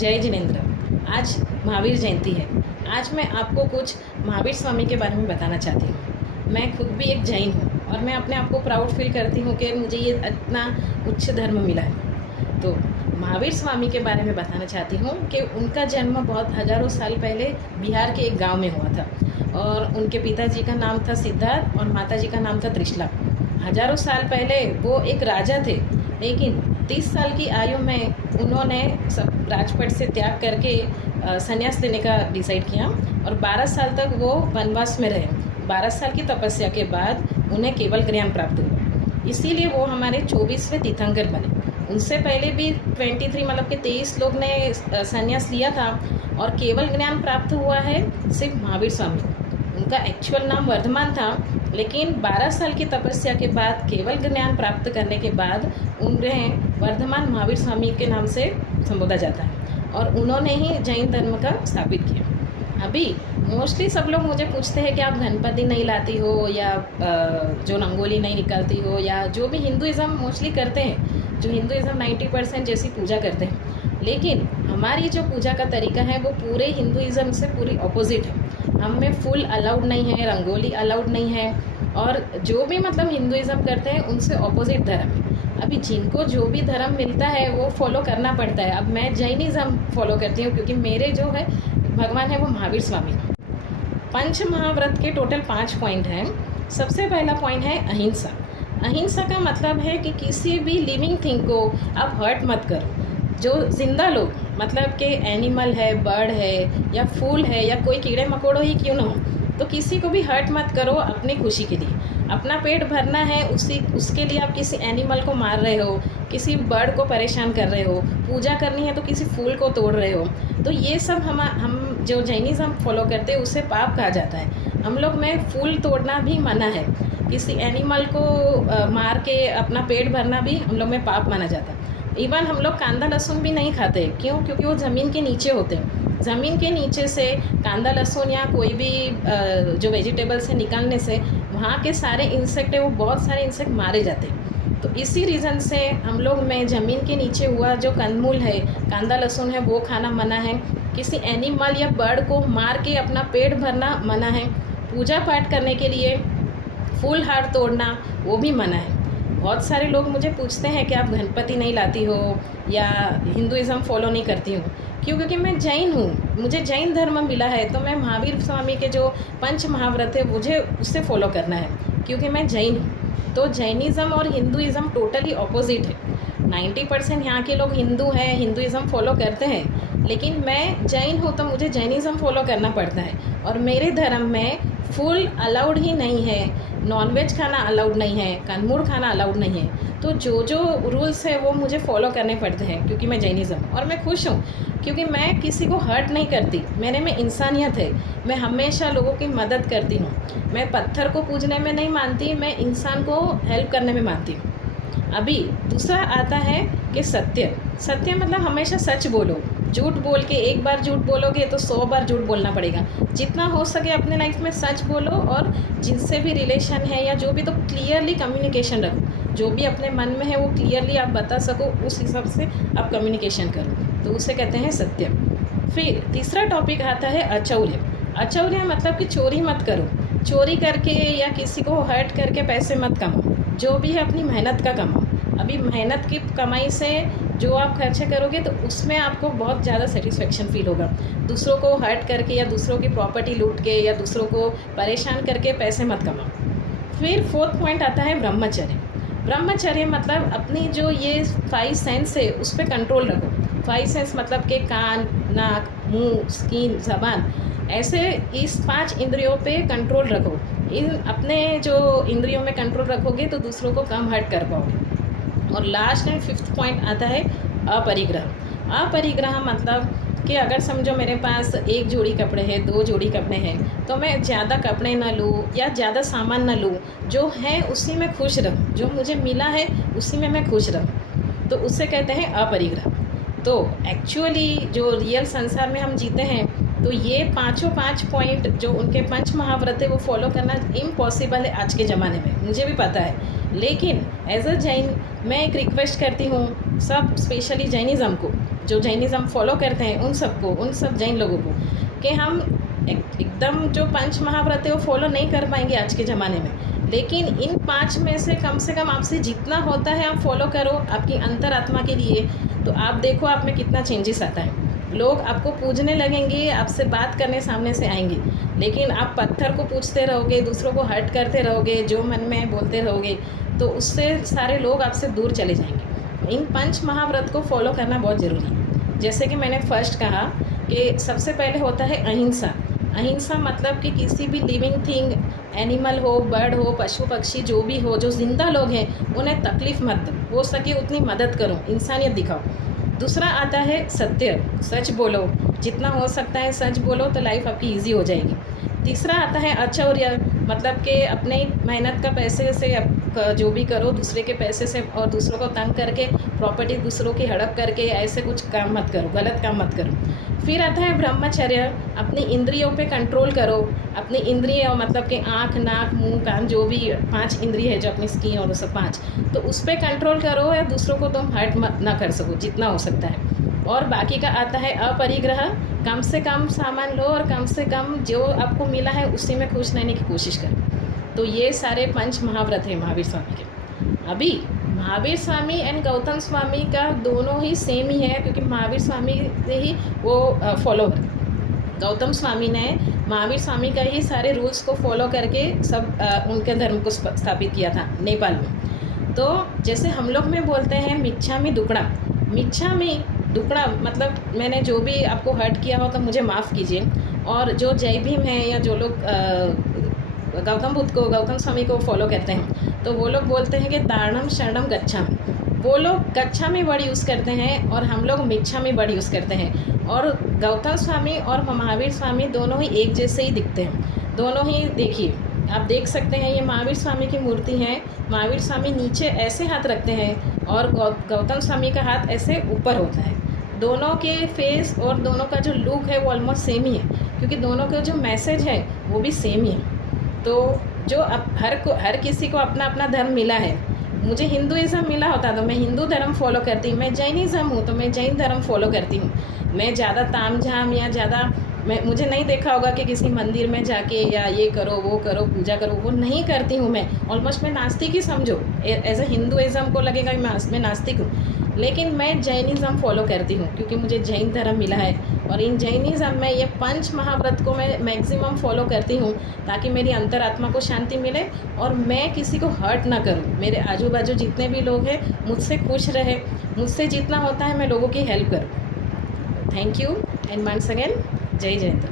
जय जिनेंद्र। आज महावीर जयंती है। आज मैं आपको कुछ महावीर स्वामी के बारे में बताना चाहती हूँ। मैं खुद भी एक जैन हूँ और मैं अपने आप को प्राउड फील करती हूँ कि मुझे ये इतना उच्च धर्म मिला है। तो महावीर स्वामी के बारे में बताना चाहती हूँ कि उनका जन्म बहुत हज़ारों साल पहले बिहार के एक गांव में हुआ था और उनके पिताजी का नाम था सिद्धार्थ और माताजी का नाम था त्रिशला। हज़ारों साल पहले वो एक राजा थे, लेकिन 30 साल की आयु में उन्होंने सब राजपाट से त्याग करके संन्यास लेने का डिसाइड किया और 12 साल तक वो वनवास में रहे। 12 साल की तपस्या के बाद उन्हें केवल ज्ञान प्राप्त हुआ, इसीलिए वो हमारे 24वें तीर्थंकर बने। उनसे पहले भी 23 मतलब के 23 लोग ने संन्यास लिया था और केवल ज्ञान प्राप्त हुआ है सिर्फ महावीर स्वामी। उनका एक्चुअल नाम वर्धमान था, लेकिन 12 साल की तपस्या के बाद केवल ज्ञान प्राप्त करने के बाद उन्हें वर्धमान महावीर स्वामी के नाम से संबोधा जाता है और उन्होंने ही जैन धर्म का स्थापित किया। अभी मोस्टली सब लोग मुझे पूछते हैं कि आप गणपति नहीं लाती हो या जो रंगोली नहीं निकालती हो या जो भी हिंदुज़म मोस्टली करते हैं, जो हिंदुज़म 90% जैसी पूजा करते हैं, लेकिन हमारी जो पूजा का तरीका है वो पूरे हिंदुज़म से पूरी ऑपोजिट है। हम में फूल अलाउड नहीं है, रंगोली अलाउड नहीं है और जो भी मतलब हिंदुज़म करते हैं उनसे ऑपोजिट धर्म है। अभी जिनको जो भी धर्म मिलता है वो फॉलो करना पड़ता है। अब मैं जैनिज़्म फॉलो करती हूँ क्योंकि मेरे जो है भगवान है वो महावीर स्वामी। पंच महाव्रत के टोटल 5 पॉइंट हैं। सबसे पहला पॉइंट है अहिंसा। अहिंसा का मतलब है कि किसी भी लिविंग थिंग को आप हर्ट मत करो। जो जिंदा लोग मतलब कि एनिमल है, बर्ड है या फूल है या कोई कीड़े मकोड़ों ही क्यों ना हो, तो किसी को भी हर्ट मत करो अपनी खुशी के लिए। अपना पेट भरना है, उसके लिए आप किसी एनिमल को मार रहे हो, किसी बर्ड को परेशान कर रहे हो, पूजा करनी है तो किसी फूल को तोड़ रहे हो, तो ये सब हम जो जैनिज़्म फॉलो करते हैं उससे पाप कहा जाता है। हम लोग में फूल तोड़ना भी मना है, किसी एनिमल को मार के अपना पेट भरना भी हम लोग में पाप माना जाता है। इवन हम लोग कांदा लहसुन भी नहीं खाते। क्यों? क्योंकि वो ज़मीन के नीचे होते हैं। ज़मीन के नीचे से कांदा लहसुन या कोई भी जो वेजिटेबल से निकालने से वहाँ के सारे इंसेक्ट है वो बहुत सारे इंसेक्ट मारे जाते हैं। तो इसी रीज़न से हम लोग में ज़मीन के नीचे हुआ जो कंदमूल है, कांदा लहसुन है, वो खाना मना है। किसी एनिमल या बर्ड को मार के अपना पेट भरना मना है। पूजा पाठ करने के लिए फूल हार तोड़ना वो भी मना है। बहुत सारे लोग मुझे पूछते हैं कि आप गणपति नहीं लाती हो या हिंदुज़म फॉलो नहीं करती हूँ। क्यों? क्योंकि मैं जैन हूँ, मुझे जैन धर्म मिला है, तो मैं महावीर स्वामी के जो पंच महाव्रत है मुझे उससे फॉलो करना है क्योंकि मैं जैन हूँ। तो जैनिज़म और हिंदुज़म टोटली ऑपोजिट है। 90% यहाँ के लोग हिंदू हैं, हिंदुज़म फॉलो करते हैं, लेकिन मैं जैन हूँ तो मुझे जैनिज़म फॉलो करना पड़ता है। और मेरे धर्म में फूल अलाउड ही नहीं है, नॉनवेज खाना अलाउड नहीं है, कंदमूल खाना अलाउड नहीं है। तो जो रूल्स है वो मुझे फॉलो करने पड़ते हैं क्योंकि मैं जैनिज़म। और मैं खुश हूँ क्योंकि मैं किसी को हर्ट नहीं करती। मेरे में इंसानियत है, मैं हमेशा लोगों की मदद करती हूँ। मैं पत्थर को पूजने में नहीं मानती, मैं इंसान को हेल्प करने में मानती हूँ। अभी दूसरा आता है कि सत्य। सत्य मतलब हमेशा सच बोलो। झूठ बोल के एक बार झूठ बोलोगे तो 100 बार झूठ बोलना पड़ेगा। जितना हो सके अपने लाइफ में सच बोलो और जिनसे भी रिलेशन है या जो भी, तो क्लियरली कम्युनिकेशन रखो। जो भी अपने मन में है वो क्लियरली आप बता सको, उस हिसाब से आप कम्युनिकेशन करो, तो उसे कहते हैं सत्य। फिर तीसरा टॉपिक आता है अचौर्य। अचौर्य मतलब कि चोरी मत करो। चोरी करके या किसी को हर्ट करके पैसे मत कमाओ। जो भी है अपनी मेहनत का कमाओ। अभी मेहनत की कमाई से जो आप खर्चे करोगे तो उसमें आपको बहुत ज़्यादा सेटिस्फेक्शन फील होगा। दूसरों को हर्ट करके या दूसरों की प्रॉपर्टी लूट के या दूसरों को परेशान करके पैसे मत कमाओ। फिर 4th पॉइंट आता है ब्रह्मचर्य। ब्रह्मचर्य मतलब अपनी जो ये 5 सेंस है उस पर कंट्रोल रखो। 5 सेंस मतलब कि कान, नाक, मुंह, स्किन, ज़बान, ऐसे इस 5 इंद्रियों पे कंट्रोल रखो। इन अपने जो इंद्रियों में कंट्रोल रखोगे तो दूसरों को कम हर्ट कर पाओगे। और लास्ट एंड 5th पॉइंट आता है अपरिग्रह। अपरिग्रह मतलब कि अगर समझो मेरे पास 1 जोड़ी कपड़े हैं, 2 जोड़ी कपड़े हैं, तो मैं ज़्यादा कपड़े ना लूँ या ज़्यादा सामान ना लूँ। जो है उसी में खुश रहूँ, जो मुझे मिला है उसी में मैं खुश रहूँ, तो उससे कहते हैं अपरिग्रह। तो एक्चुअली जो रियल संसार में हम जीते हैं तो ये 5 पॉइंट जो उनके पंच महाव्रत है वो फॉलो करना इम्पॉसिबल है आज के ज़माने में, मुझे भी पता है। लेकिन एज अ जैन मैं एक रिक्वेस्ट करती हूँ सब स्पेशली जैनिज़्म को, जो जैनिज़्म फॉलो करते हैं उन सबको, उन सब जैन लोगों को, कि हम एकदम जो 5 महाव्रत है वो फॉलो नहीं कर पाएंगे आज के ज़माने में, लेकिन इन 5 में से कम आपसे जितना होता है आप फॉलो करो आपकी अंतरात्मा के लिए, तो आप देखो आप में कितना चेंजेस आता है। लोग आपको पूजने लगेंगे, आपसे बात करने सामने से आएंगे, लेकिन आप पत्थर को पूजते रहोगे, दूसरों को हर्ट करते रहोगे, जो मन में बोलते रहोगे, तो उससे सारे लोग आपसे दूर चले जाएंगे। इन 5 महाव्रत को फॉलो करना बहुत ज़रूरी है। जैसे कि मैंने फर्स्ट कहा कि सबसे पहले होता है अहिंसा। अहिंसा मतलब कि किसी भी लिविंग थिंग, एनिमल हो, बर्ड हो, पशु पक्षी जो भी हो, जो ज़िंदा लोग हैं उन्हें तकलीफ़ मत दो, हो सके उतनी मदद करो, इंसानियत दिखाओ। दूसरा आता है सत्य, सच बोलो, जितना हो सकता है सच बोलो तो लाइफ आपकी इजी हो जाएगी। तीसरा आता है अचौर्य, मतलब कि अपने मेहनत का पैसे से जो भी करो दूसरे के पैसे से, और दूसरों को तंग करके प्रॉपर्टी दूसरों की हड़प करके ऐसे कुछ काम मत करो, गलत काम मत करो। फिर आता है ब्रह्मचर्य, अपनी इंद्रियों पे कंट्रोल करो। अपनी इंद्रिय मतलब कि आँख, नाक, मुंह, कान, जो भी 5 इंद्रिय है जो अपनी स्किन और सब 5, तो उस पर कंट्रोल करो या दूसरों को तुम हर्ट ना कर सको जितना हो सकता है। और बाकी का आता है अपरिग्रह, कम से कम सामान लो और कम से कम जो आपको मिला है उसी में खुश रहने की कोशिश करो। तो ये सारे 5 महाव्रत हैं महावीर स्वामी के। अभी महावीर स्वामी एंड गौतम स्वामी का दोनों ही सेम ही है, क्योंकि महावीर स्वामी से ही वो फॉलोवर, गौतम स्वामी ने महावीर स्वामी का ही सारे रूल्स को फॉलो करके सब उनके धर्म को स्थापित किया था नेपाल में। तो जैसे हम लोग में बोलते हैं मिच्छामी दुक्कड़ा, मिच्छामी दुक्कड़ा मतलब मैंने जो भी आपको हर्ट किया हो तो मुझे माफ़ कीजिए। और जो जय भीम है या जो लोग गौतम बुद्ध को, गौतम स्वामी को फॉलो करते हैं, तो वो लोग बोलते हैं कि तारणम शरणम गच्छामि। वो लोग गच्छामि वर्ड यूज़ करते हैं और हम लोग मिच्छामि वर्ड यूज़ करते हैं। और गौतम स्वामी और महावीर स्वामी दोनों ही एक जैसे ही दिखते हैं, दोनों ही देखिए आप देख सकते हैं, ये महावीर स्वामी की मूर्ति है। महावीर स्वामी नीचे ऐसे हाथ रखते हैं और गौतम स्वामी का हाथ ऐसे ऊपर होता है। दोनों के फेस और दोनों का जो लुक है वो ऑलमोस्ट सेम ही है, क्योंकि दोनों का जो मैसेज है वो भी सेम ही है। तो जो अब हर किसी को अपना अपना धर्म मिला है। मुझे हिंदुइज़्म मिला होता तो मैं हिंदू धर्म फॉलो करती हूँ, मैं जैनिज़्म हूँ तो मैं जैन धर्म फॉलो करती हूँ। मैं ज़्यादा तामझाम या ज़्यादा मुझे नहीं देखा होगा कि किसी मंदिर में जाके या ये करो वो करो पूजा करो, वो नहीं करती हूँ मैं। ऑलमोस्ट मैं नास्तिक ही समझो, एज ए हिंदुइज़्म को लगेगा कि मैं नास्तिक हूँ, लेकिन मैं जैनिज़्म फॉलो करती हूँ क्योंकि मुझे जैन धर्म मिला है। और इन जैनिज़्म में ये 5 महाव्रत को मैं मैक्सिमम फॉलो करती हूँ ताकि मेरी अंतरात्मा को शांति मिले और मैं किसी को हर्ट ना करूँ। मेरे आजू बाजू जितने भी लोग हैं मुझसे खुश रहे, मुझसे जितना होता है मैं लोगों की हेल्प करूँ। Thank you and once again जय जयंत।